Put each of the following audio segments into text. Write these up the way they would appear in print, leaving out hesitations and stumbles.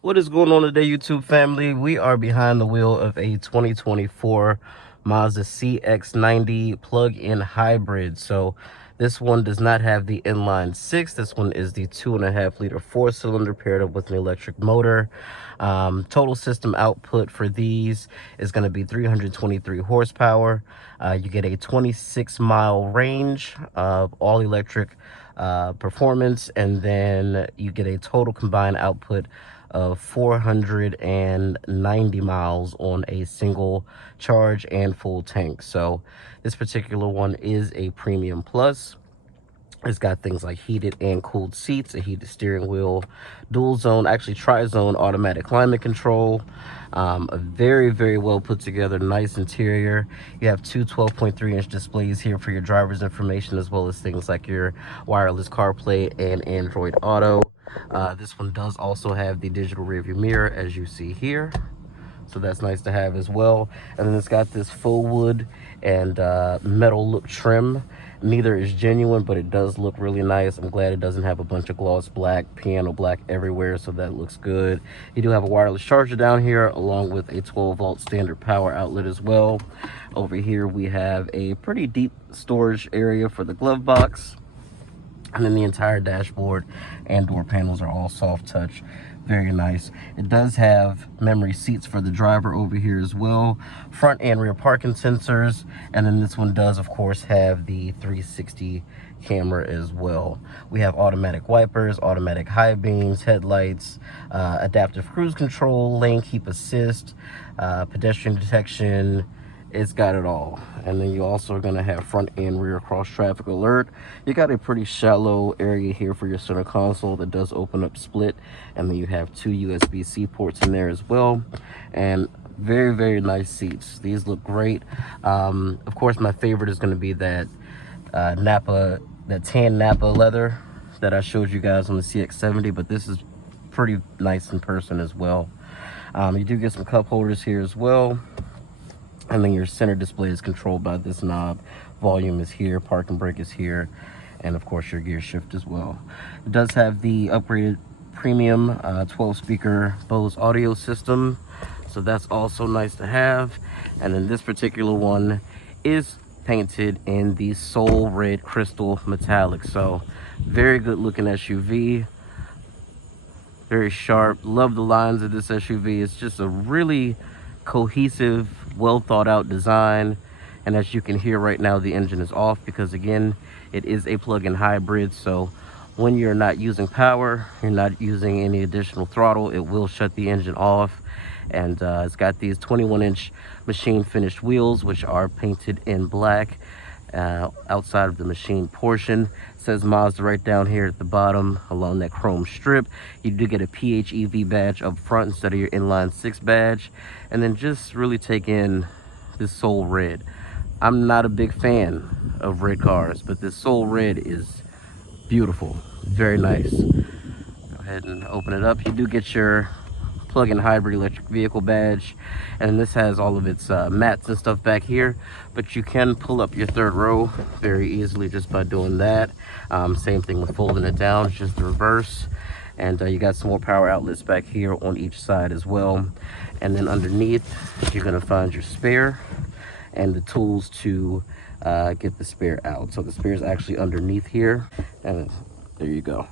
What is going on today, YouTube family? We are behind the wheel of a 2024 Mazda CX-90 plug-in hybrid. So this one does not have the inline six. This one is the 2.5-liter four-cylinder paired up with an electric motor. Total system output for these is going to be 323 horsepower. You get a 26-mile range of all-electric performance, and then you get a total combined output of 490 miles on a single charge and full tank. So this particular one is a premium plus. It's got things like heated and cooled seats, a heated steering wheel, dual zone, actually tri-zone automatic climate control, a very well put together nice interior. You have two 12.3-inch displays here for your driver's information, as well as things like your wireless CarPlay and Android Auto. This one does also have the digital rearview mirror, as you see here, so that's nice to have as well. And then it's got this faux wood and metal look trim. Neither is genuine, but it does look really nice. I'm glad it doesn't have a bunch of gloss black, piano black everywhere, so that looks good. You do have a wireless charger down here, along with a 12-volt standard power outlet as well. Over here we have a pretty deep storage area for the glove box. And then the entire dashboard and door panels are all soft touch. Very nice. It does have memory seats for the driver over here as well. Front and rear parking sensors. And then this one does, of course, have the 360 camera as well. We have automatic wipers, automatic high beams, headlights, adaptive cruise control, lane keep assist, pedestrian detection. It's got it all. And then you also are going to have front and rear cross traffic alert. You got a pretty shallow area here for your center console that does open up split, and then you have two USB-C ports in there as well. And very nice seats. These look great. Of course, my favorite is going to be that Napa, that tan Napa leather that I showed you guys on the CX-70, but this is pretty nice in person as well. You do get some cup holders here as well. And then your center display is controlled by this knob. Volume is here, park and brake is here, and of course your gear shift as well. It does have the upgraded premium 12-speaker Bose audio system, so that's also nice to have. And then this particular one is painted in the Soul Red Crystal Metallic, so very good looking SUV. Very sharp. Love the lines of this SUV. It's just a really cohesive, well thought out design. And as you can hear right now, the engine is off because, again, it is a plug-in hybrid. So when you're not using power, you're not using any additional throttle, it will shut the engine off. And it's got these 21-inch machine finished wheels, which are painted in black. Outside of the machine portion, it says Mazda right down here at the bottom along that chrome strip. You do get a PHEV badge up front instead of your inline six badge. And then just really take in this Soul Red. I'm not a big fan of red cars, but this Soul Red is beautiful. Very nice. Go ahead and open it up. You do get your plug-in hybrid electric vehicle badge, and this has all of its mats and stuff back here, but you can pull up your third row very easily just by doing that. Same thing with folding it down, it's just the reverse. And you got some more power outlets back here on each side as well. And then underneath you're going to find your spare and the tools to get the spare out. So the spare is actually underneath here, and there you go.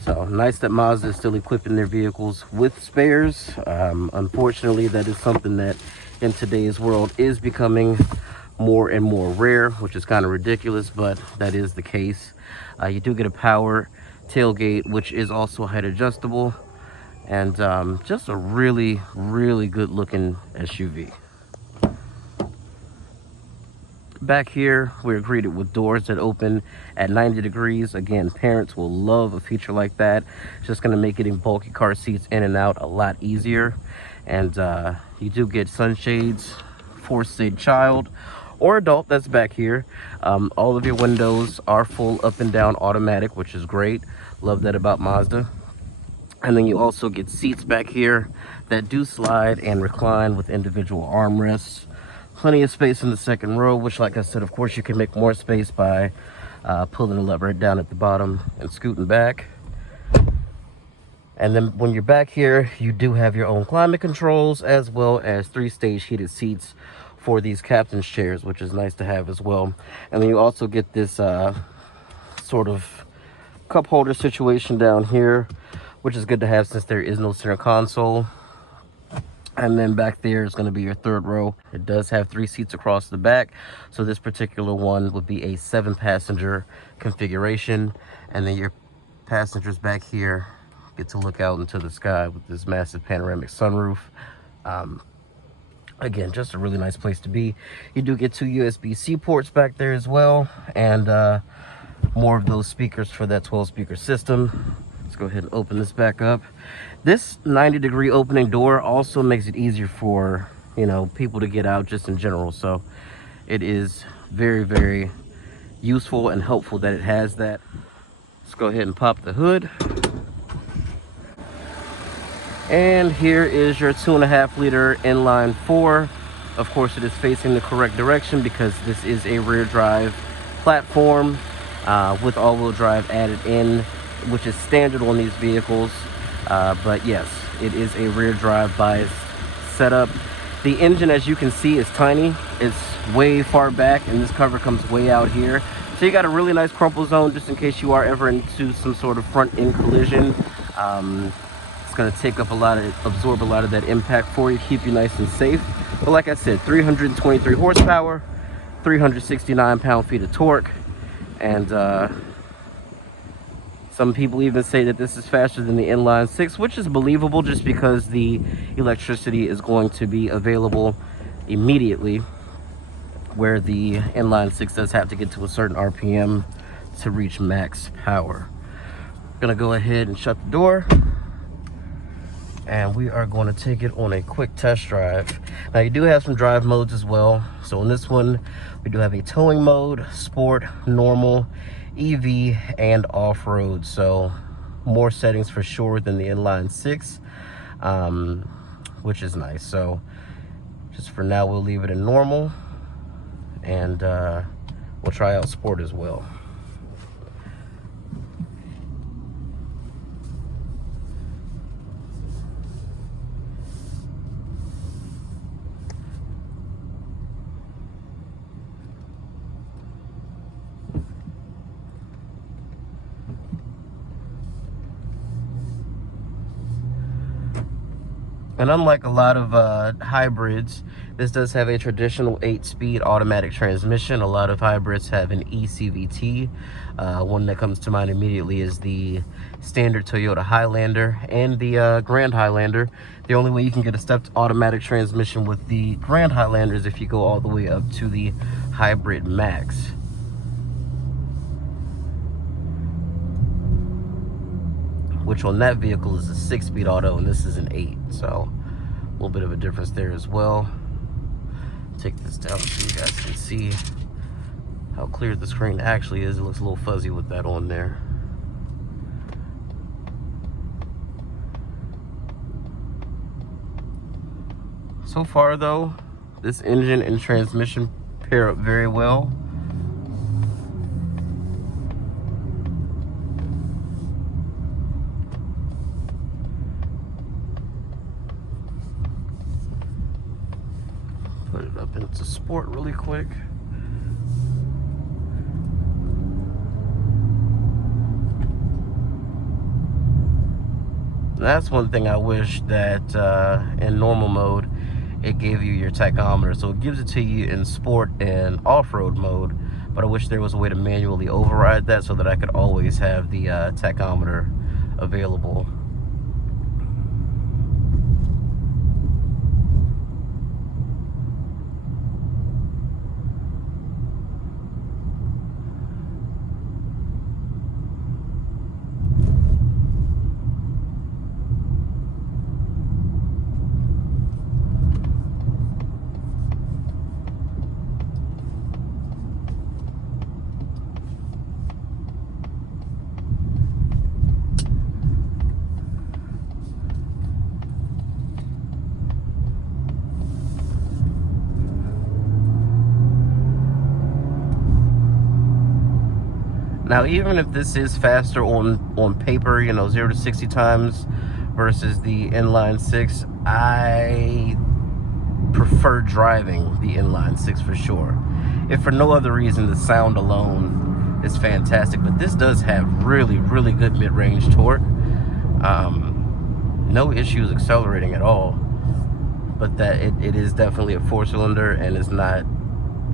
So nice that Mazda is still equipping their vehicles with spares. Unfortunately, that is something that in today's world is becoming more and more rare, which is kind of ridiculous, but that is the case. You do get a power tailgate, which is also height adjustable, and just a really good looking SUV. Back here, we're greeted with doors that open at 90 degrees. Again, parents will love a feature like that. It's just going to make getting bulky car seats in and out a lot easier. And you do get sunshades for said child or adult that's back here. All of your windows are full up and down automatic, which is great. Love that about Mazda. And then you also get seats back here that do slide and recline with individual armrests. Plenty of space in the second row, which, like I said, of course, you can make more space by pulling the lever down at the bottom and scooting back. And then when you're back here, you do have your own climate controls, as well as 3-stage heated seats for these captain's chairs, which is nice to have as well. And then you also get this sort of cup holder situation down here, which is good to have since there is no center console. And then back there is going to be your third row. It does have 3 seats across the back, so this particular one would be a 7-passenger configuration. And then your passengers back here get to look out into the sky with this massive panoramic sunroof. Again, just a really nice place to be. You do get 2 USB-C ports back there as well, and more of those speakers for that 12-speaker system. Let's go ahead and open this back up. This 90-degree opening door also makes it easier for, you know, people to get out just in general. So it is very, very useful and helpful that it has that. Let's go ahead and pop the hood. And here is your 2.5-liter inline 4. Of course, it is facing the correct direction because this is a rear drive platform with all-wheel drive added in, which is standard on these vehicles. But yes, it is a rear drive biased setup. The engine, as you can see, is tiny. It's way far back, and this cover comes way out here. So you got a really nice crumple zone just in case you are ever into some sort of front end collision. It's going to take up absorb a lot of that impact for you, keep you nice and safe. But like I said, 323 horsepower, 369 pound-feet of torque, and some people even say that this is faster than the inline 6, which is believable just because the electricity is going to be available immediately, where the inline 6 does have to get to a certain RPM to reach max power. I'm gonna go ahead and shut the door, and we are going to take it on a quick test drive. Now, you do have some drive modes as well. So in this one, we do have a towing mode, sport, normal, EV, and off-road. So more settings for sure than the inline 6, which is nice. So just for now, we'll leave it in normal, and we'll try out sport as well. And unlike a lot of hybrids, this does have a traditional 8-speed automatic transmission. A lot of hybrids have an ECVT. One that comes to mind immediately is the standard Toyota Highlander and the Grand Highlander. The only way you can get a stepped automatic transmission with the Grand Highlander is if you go all the way up to the Hybrid Max. Which on that vehicle is a 6-speed auto, and this is an 8, so a little bit of a difference there as well. Take this down so you guys can see how clear the screen actually is. It looks a little fuzzy with that on there. So far though, this engine and transmission pair up very well. Put it up into sport really quick. That's one thing I wish that in normal mode it gave you your tachometer. So it gives it to you in sport and off-road mode, but I wish there was a way to manually override that so that I could always have the tachometer available. Now, even if this is faster on paper, you know, 0 to 60 times versus the inline six, I prefer driving the inline six for sure. If for no other reason, the sound alone is fantastic. But this does have really, really good mid-range torque. No issues accelerating at all. But that it is definitely a 4-cylinder and is not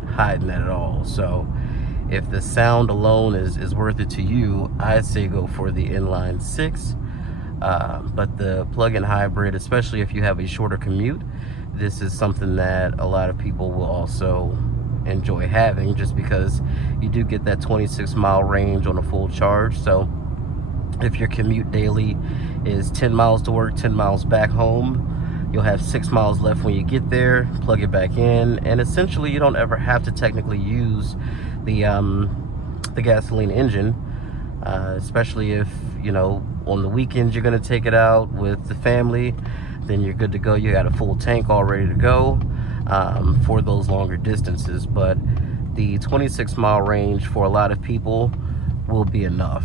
hiding that at all. So if the sound alone is worth it to you, I'd say go for the inline six. But the plug-in hybrid, especially if you have a shorter commute, this is something that a lot of people will also enjoy having, just because you do get that 26-mile range on a full charge. So if your commute daily is 10 miles to work, 10 miles back home, you'll have 6 miles left when you get there, plug it back in, and essentially you don't ever have to technically use the gasoline engine, especially if, you know, on the weekends you're going to take it out with the family. Then you're good to go. You got a full tank all ready to go for those longer distances. But the 26-mile range for a lot of people will be enough.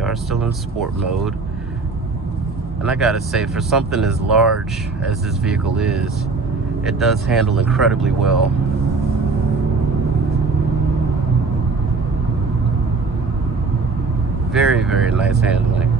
Are still in sport mode, and I gotta say, for something as large as this vehicle is, it does handle incredibly well. Very, very nice handling.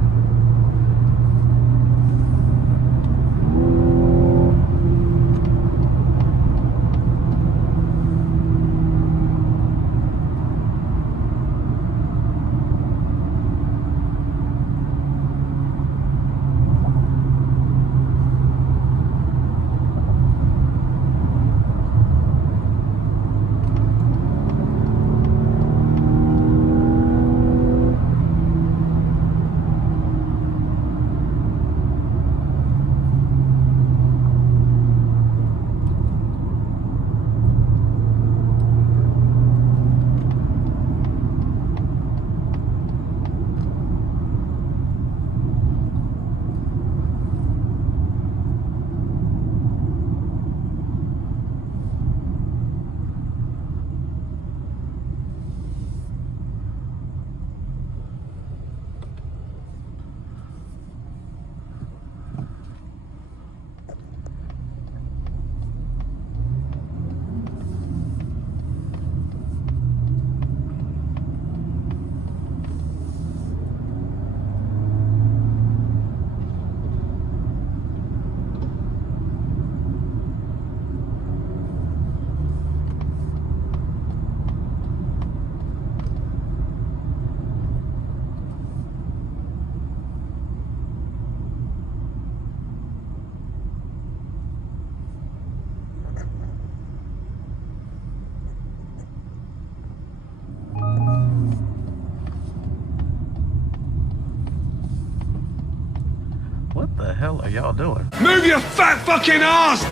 What the hell are y'all doing? Move your fat fucking ass!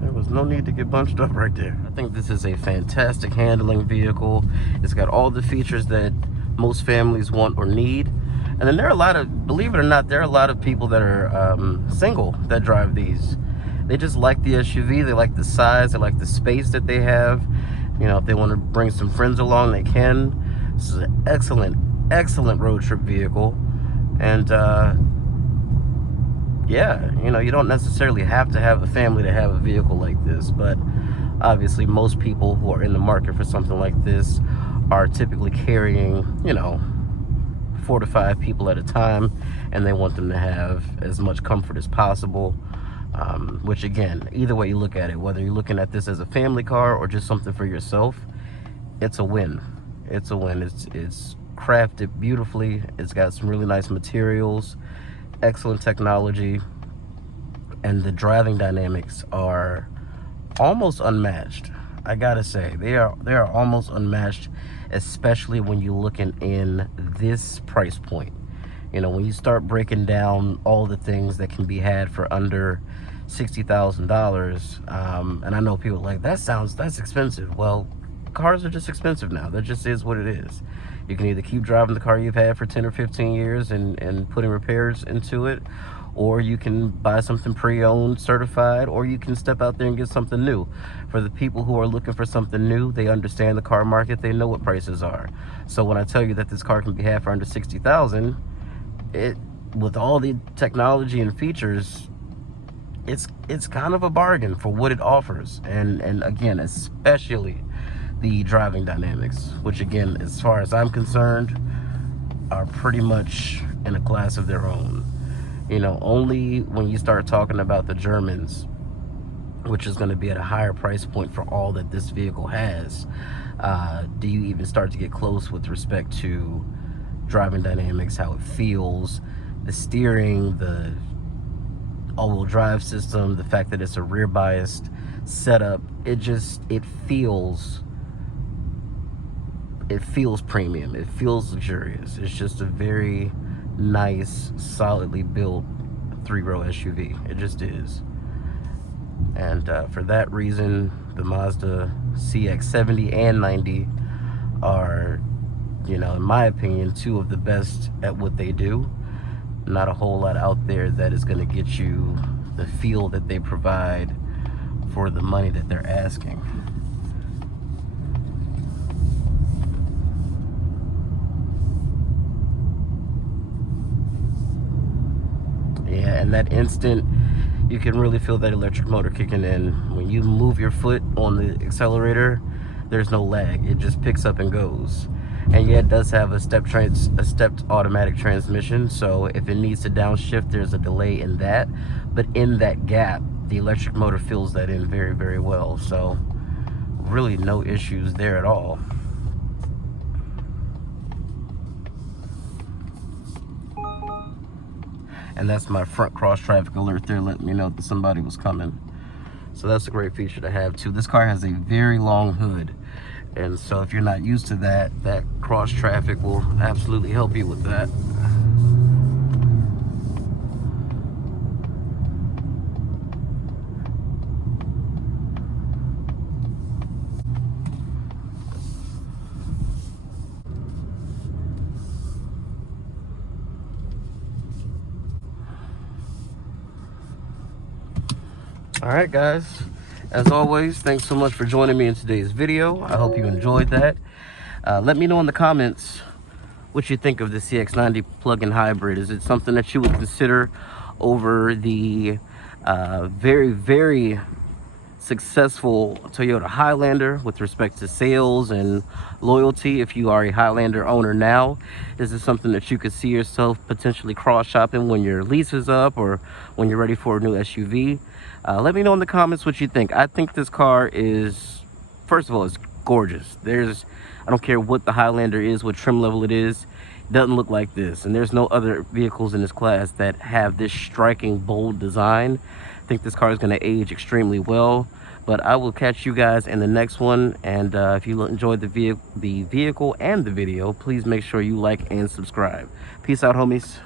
There was no need to get bunched up right there. I think this is a fantastic handling vehicle. It's got all the features that most families want or need. And then there are a lot of, believe it or not, there are a lot of people that are single that drive these. They just like the SUV, they like the size, they like the space that they have. You know, if they want to bring some friends along, they can. This is an excellent, excellent road trip vehicle. And yeah, you know, you don't necessarily have to have a family to have a vehicle like this, but obviously most people who are in the market for something like this are typically carrying, you know, 4 to 5 people at a time, and they want them to have as much comfort as possible. Which again, either way you look at it, whether you're looking at this as a family car or just something for yourself, it's a win. It's a win. It's crafted beautifully. It's got some really nice materials, excellent technology, and the driving dynamics are almost unmatched. I gotta say, they are almost unmatched, especially when you're looking in this price point. You know, when you start breaking down all the things that can be had for under $60,000, and I know people are like, that's expensive. Well, cars are just expensive now. That just is what it is. You can either keep driving the car you've had for 10 or 15 years and putting repairs into it, or you can buy something pre-owned, certified, or you can step out there and get something new. For the people who are looking for something new, they understand the car market, they know what prices are. So when I tell you that this car can be had for under 60,000, it, with all the technology and features, it's kind of a bargain for what it offers. And again, especially the driving dynamics, which again, as far as I'm concerned, are pretty much in a class of their own. You know, only when you start talking about the Germans, which is going to be at a higher price point for all that this vehicle has, do you even start to get close with respect to driving dynamics, how it feels, the steering, the all-wheel drive system, the fact that it's a rear biased setup. It feels premium, it feels luxurious. It's just a very nice, solidly built three-row SUV. It just is. And for that reason, the Mazda CX-70 and 90 are, you know, in my opinion, two of the best at what they do. Not a whole lot out there that is going to get you the feel that they provide for the money that they're asking. Yeah, and that instant, you can really feel that electric motor kicking in. When you move your foot on the accelerator, there's no lag. It just picks up and goes. And yeah, it does have a stepped automatic transmission, so if it needs to downshift, there's a delay in that. But in that gap, the electric motor fills that in very, very well. So really no issues there at all. And that's my front cross traffic alert there, letting me know that somebody was coming. So that's a great feature to have too. This car has a very long hood, and so if you're not used to that, that cross traffic will absolutely help you with that. All right, guys, as always, thanks so much for joining me in today's video. I hope you enjoyed that. Let me know in the comments what you think of the CX-90 plug-in hybrid. Is it something that you would consider over the very, very successful Toyota Highlander with respect to sales and loyalty? If you are a Highlander owner now, is this something that you could see yourself potentially cross-shopping when your lease is up or when you're ready for a new SUV? Let me know in the comments what you think. I think this car is, first of all, it's gorgeous. I don't care what the Highlander is, what trim level it is, it doesn't look like this. And there's no other vehicles in this class that have this striking, bold design. I think this car is going to age extremely well. But I will catch you guys in the next one. And if you enjoyed the vehicle and the video, please make sure you like and subscribe. Peace out, homies.